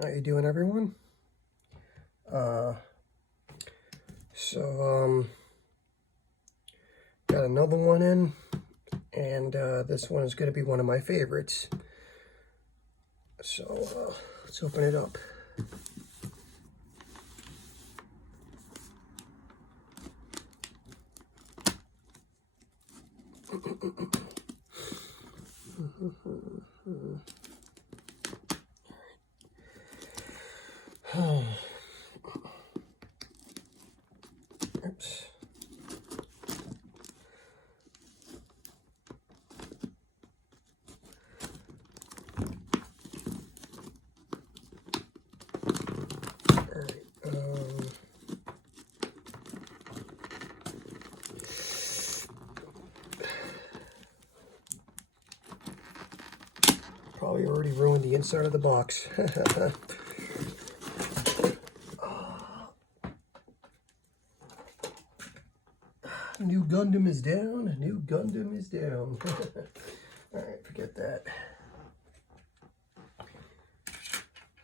How you doing, everyone? Got another one in, and this one is going to be one of my favorites. So let's open it up. Oops. Probably already ruined the inside of the box. New Gundam is down. New Gundam is down. Alright, forget that.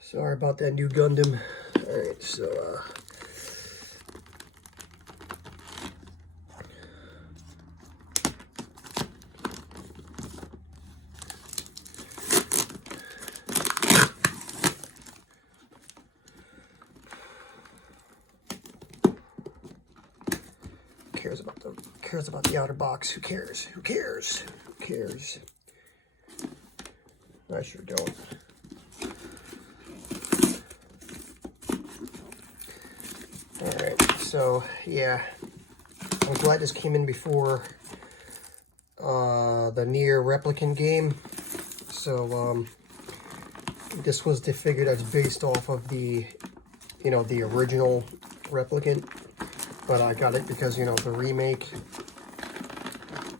Sorry about that, New Gundam. Alright, so cares about the outer box? Who cares? Who cares? Who cares? I sure don't. Alright, so yeah. I'm glad this came in before the Nier Replicant game. So this was the figure that's based off of the the original Replicant. But I got it because, the remake.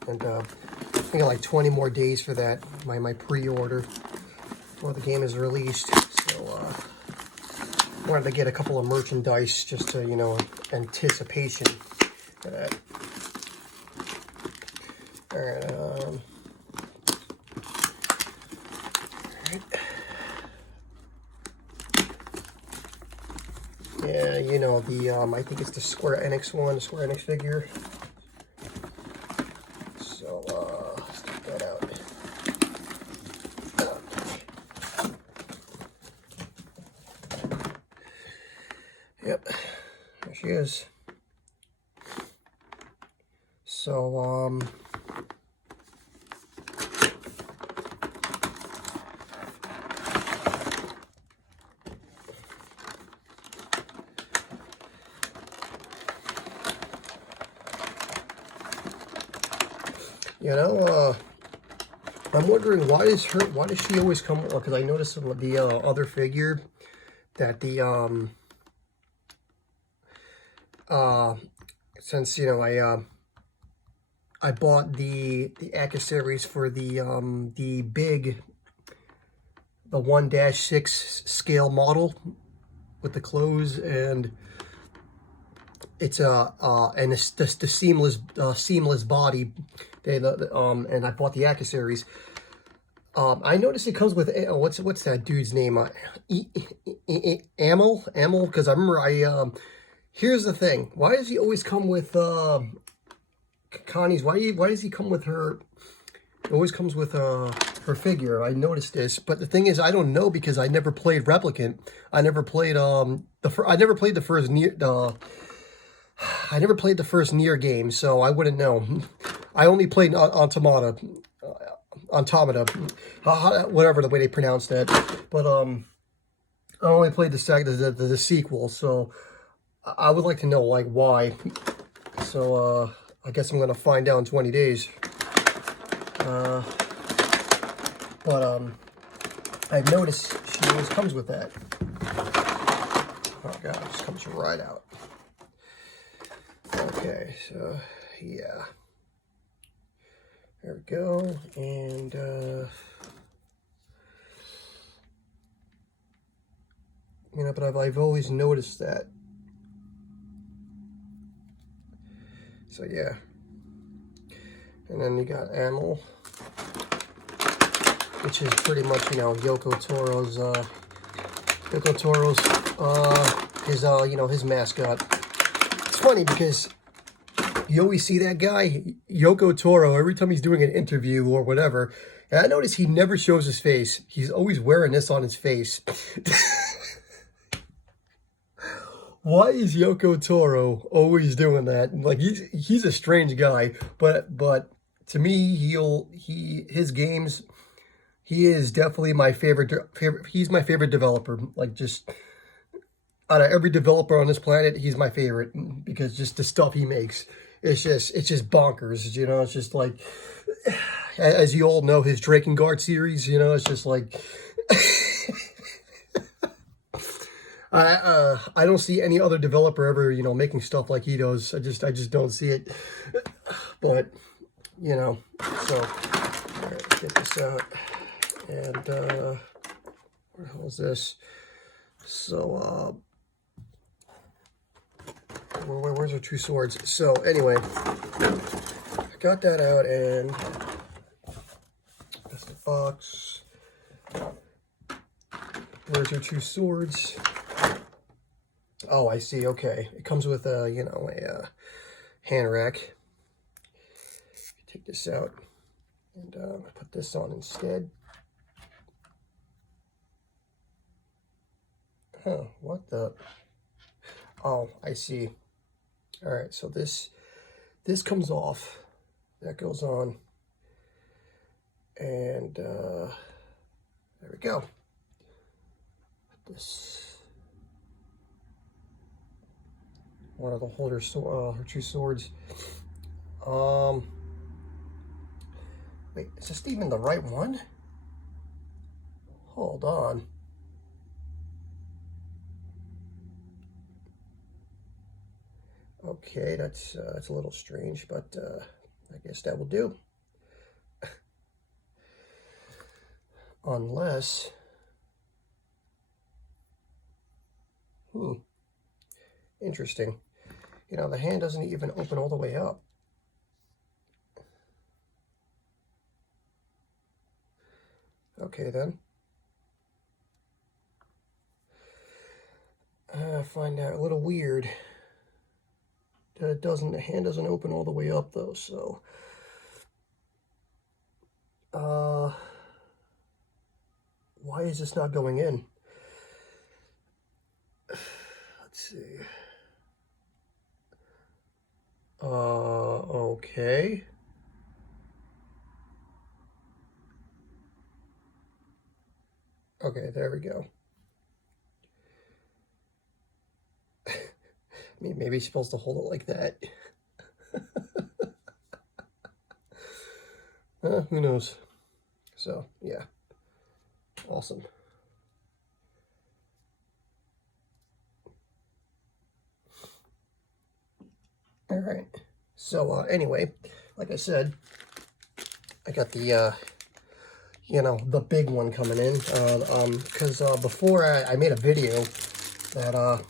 And I think I got like 20 more days for that, my pre-order, before the game is released. So I wanted to get a couple of merchandise just to, anticipation for that. Alright, yeah, the, I think it's the Square Enix one, Square Enix figure. So, let's take that out. Yep, there she is. So, I'm wondering why does she always come? Because I noticed the other figure that the since I bought the accessories for the 1-6 scale model with the clothes, and it's and it's the seamless body. And I bought the accessories. I noticed it comes with what's that dude's name? Amel, because I remember here's the thing. Why does he always come with Connie's? Why does he come with her? It always comes with her figure. I noticed this, but the thing is, I don't know because I never played Replicant. I never played I never played the first Nier. I never played the first Nier game, so I wouldn't know. I only played Automata, whatever the way they pronounced that. But I only played the sequel, so I would like to know like why. So I guess I'm gonna find out in 20 days. But I've noticed she always comes with that. Oh god, it just comes right out. Okay, so yeah. There we go, and but I've always noticed that. So yeah, and then you got Amel, which is pretty much Yoko Toro's Yoko Toro's, his mascot. It's funny because you always see that guy, Yoko Toro, every time he's doing an interview or whatever. And I notice he never shows his face. He's always wearing this on his face. Why is Yoko Toro always doing that? Like he's a strange guy, but to me, his games, he is definitely my favorite. He's my favorite developer. Like just out of every developer on this planet, he's my favorite because just the stuff he makes, it's just bonkers. You know, it's just like, as you all know, his Drakengard series. You know, it's just like. I don't see any other developer ever, making stuff like he does. I just don't see it. But, so, all right, get this out. And, where the hell is this? So, where's our two swords? So, anyway, I got that out, and that's the box. Where's your two swords? Oh, I see. Okay. It comes with a, a hand rack. Take this out and put this on instead. Huh, what the? Oh, I see. All right, so this comes off. That goes on. And there we go. Put this. One of the holders, her two swords. Wait, is this even the right one? Hold on. Okay, that's a little strange, but I guess that will do. Unless, interesting. The hand doesn't even open all the way up. Okay, then. I find that a little weird. That the hand doesn't open all the way up, though, so. Why is this not going in? Let's see. Okay. Okay, there we go. I mean, maybe you're supposed to hold it like that. Who knows? So, yeah. Awesome. All right. So, anyway, like I said, I got the, the big one coming in. Because before I made a video that,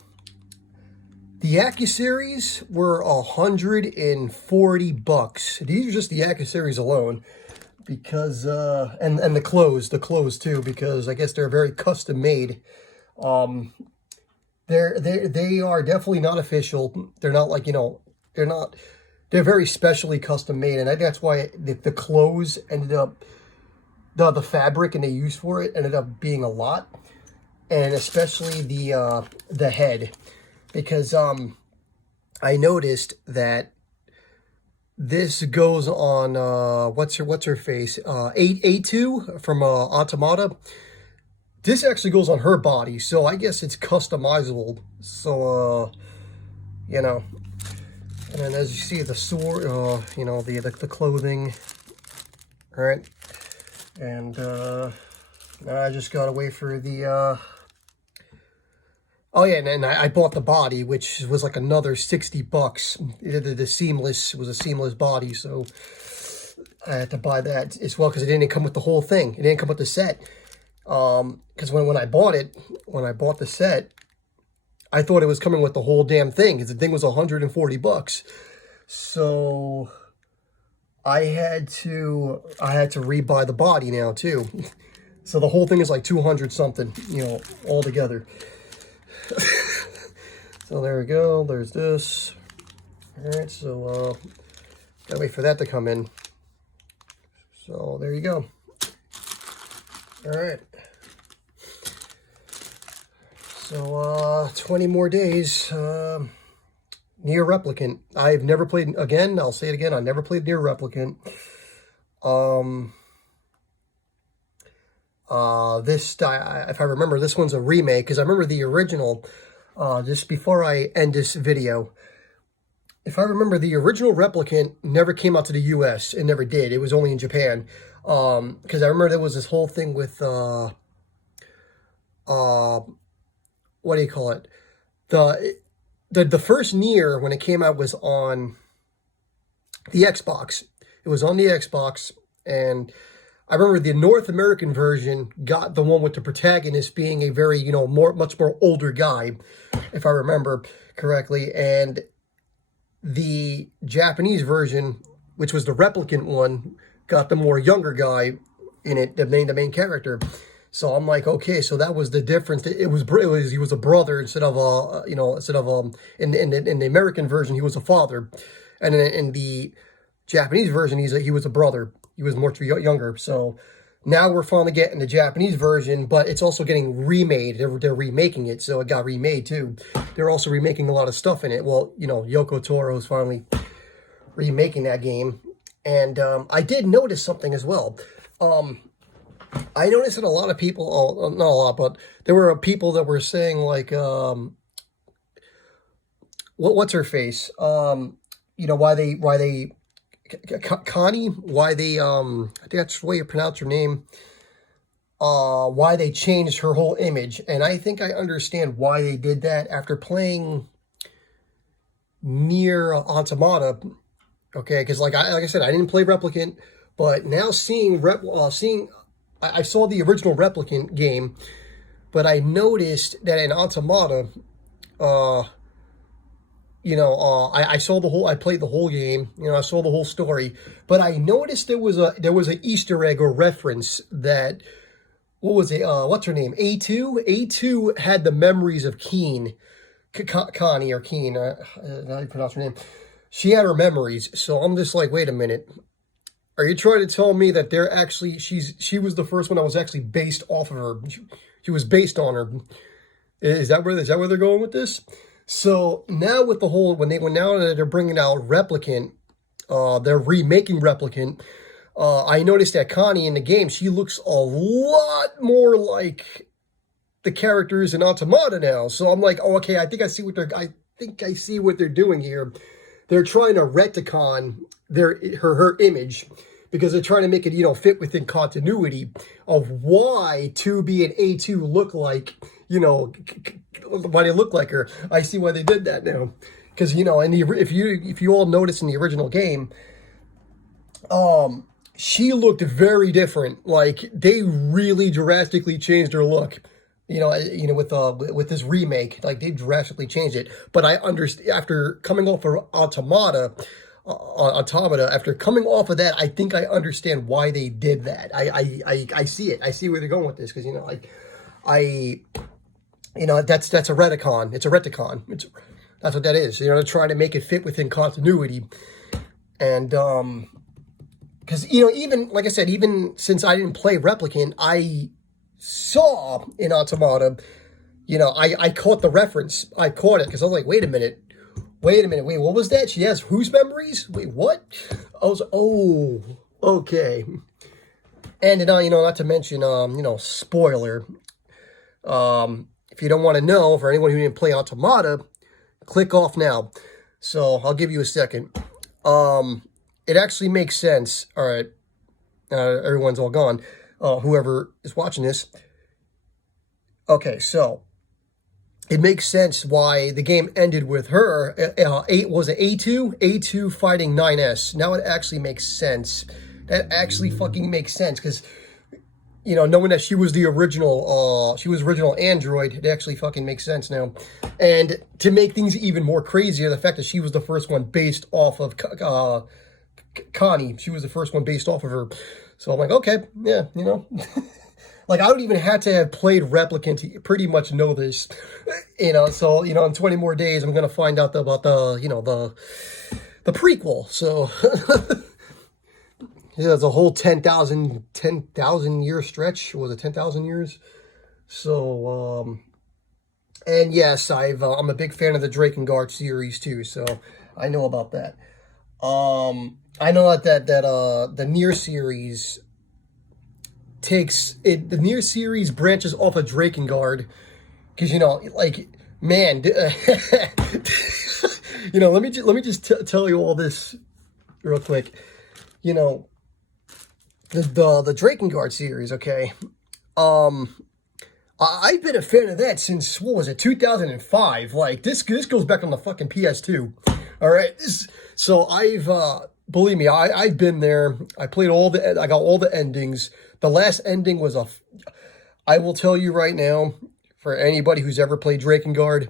the Accu-Series were $140. These are just the Accu-Series alone. Because, and the clothes too, because I guess they're very custom made. They are definitely not official. They're not like, they're very specially custom made, and I think that's why the clothes ended up, the fabric and they used for it ended up being a lot, and especially the head, because I noticed that this goes on what's her face, A2 from Automata. This actually goes on her body, so I guess it's customizable. So and then as you see, the sword, the clothing, right? And I just gotta wait for the oh yeah, and I bought the body, which was like another $60. The seamless was a seamless body, so I had to buy that as well because it didn't come with the whole thing. It didn't come with the set. Because when I bought the set, I thought it was coming with the whole damn thing, because the thing was $140. So I had to rebuy the body now too. So the whole thing is like 200 something, you know, all together. So there we go. There's this. All right, so gotta wait for that to come in. So there you go. All right. So 20 more days. Nier Replicant. I've never played, again, I'll say it again, I never played Nier Replicant. If I remember, this one's a remake, because I remember the original, just before I end this video, if I remember, the original Replicant never came out to the US. It never did. It was only in Japan. Because I remember there was this whole thing with, what do you call it? The first Nier, when it came out, was on the Xbox. It was on the Xbox, and I remember the North American version got the one with the protagonist being a very, you know, much more older guy, if I remember correctly, and the Japanese version, which was the Replicant one, got the more younger guy in it, the main character. So I'm like, okay, so that was the difference. He was a brother instead of in the American version he was a father, and in the Japanese version he was a brother. He was much younger. So now we're finally getting the Japanese version, but it's also getting remade. They're remaking it, so it got remade too. They're also remaking a lot of stuff in it. Well, you know, Yoko Toro's finally remaking that game, and I did notice something as well. I noticed that a lot of people, not a lot, but there were people that were saying like, what's her face? You know, why they Kaine, why they, I think that's the way you pronounce her name, why they changed her whole image. And I think I understand why they did that after playing Nier Automata. Okay, because like I said, I didn't play Replicant, but now seeing I saw the original Replicant game, but I noticed that in Automata, you know, I played the whole game, you know, I saw the whole story, but I noticed there was an Easter egg or reference that, what was it, what's her name, A2 had the memories of Kaine, Connie or Kaine, how do you pronounce her name? She had her memories, so I'm just like, wait a minute, are you trying to tell me that they're actually, she was the first one that was actually based off of her, she was based on her? Is that where they're going with this? So now with the whole, now that they're bringing out Replicant, they're remaking Replicant, I noticed that Connie in the game, she looks a lot more like the characters in Automata now. So I'm like, oh, okay, I think I see what they're doing here. They're trying to retcon her image, because they're trying to make it, you know, fit within continuity of why 2B and A2 look like, you know, why they look like her. I see why they did that now, because, you know, if you all notice in the original game, she looked very different. Like, they really drastically changed her look. You know, with this remake, like, they drastically changed it. But I understand, after coming off of Automata, after coming off of that, I think I understand why they did that. I see it. I see where they're going with this, because, you know, you know, that's a retcon. It's a retcon. That's what that is. You know, they're trying to make it fit within continuity. And, because, you know, even, like I said, even since I didn't play Replicant, I saw in Automata, you know, I caught the reference. I caught it, because I was like, wait a minute, wait, what was that? She has whose memories? Wait, what? I was, oh, okay. And, you know, not to mention, you know, spoiler, if you don't want to know, for anyone who didn't play Automata, click off now. So I'll give you a second. It actually makes sense. All right. Everyone's all gone. Whoever is watching this. Okay, so it makes sense why the game ended with her. Was it A2? A2 fighting 9S. Now it actually makes sense. That actually fucking makes sense, because, you know, knowing that she was the original, original android, it actually fucking makes sense now. And to make things even more crazier, the fact that she was the first one based off of Connie. She was the first one based off of her. So I'm like, okay, yeah, you know. Like, I don't even have to have played Replicant to pretty much know this. You know, so, you know, in 20 more days, I'm going to find out about the, you know, the prequel. So, yeah, it's a whole 10,000 year stretch. Was it 10,000 years? So, and yes, I'm a big fan of the Drakengard series too, so I know about that. I know that the Nier series the Nier series branches off of Drakengard, because, you know, like, man, you know, let me just tell you all this real quick. You know, the Drakengard series, okay. I've been a fan of that since, what was it, 2005. Like, this goes back on the fucking PS2. All right. So believe me, I've been there. I got all the endings. The last ending was I will tell you right now, for anybody who's ever played Drakengard,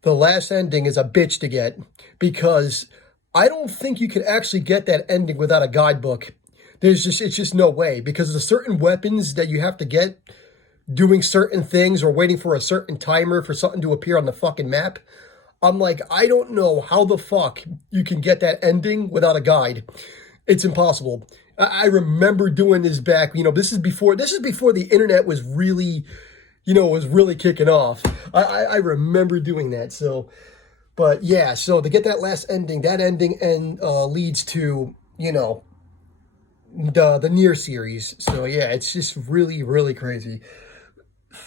the last ending is a bitch to get, because I don't think you could actually get that ending without a guidebook. It's just no way, because there's certain weapons that you have to get doing certain things or waiting for a certain timer for something to appear on the fucking map. I'm like, I don't know how the fuck you can get that ending without a guide. It's impossible. I remember doing this back, you know, this is before the internet was really, you know, was really kicking off. I remember doing that. So, but yeah, so to get that last ending, that ending leads to, you know, the Nier series. So yeah, it's just really, really crazy.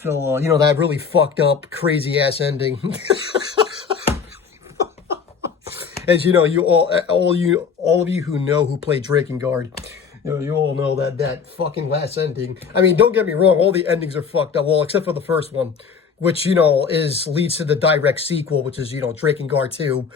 So, you know, that really fucked up, crazy ass ending. As you know, all of you who know, who play Drakengard, you know, you all know that fucking last ending. I mean, don't get me wrong, all the endings are fucked up. Well, except for the first one, which, you know, leads to the direct sequel, which is, you know, Drakengard 2.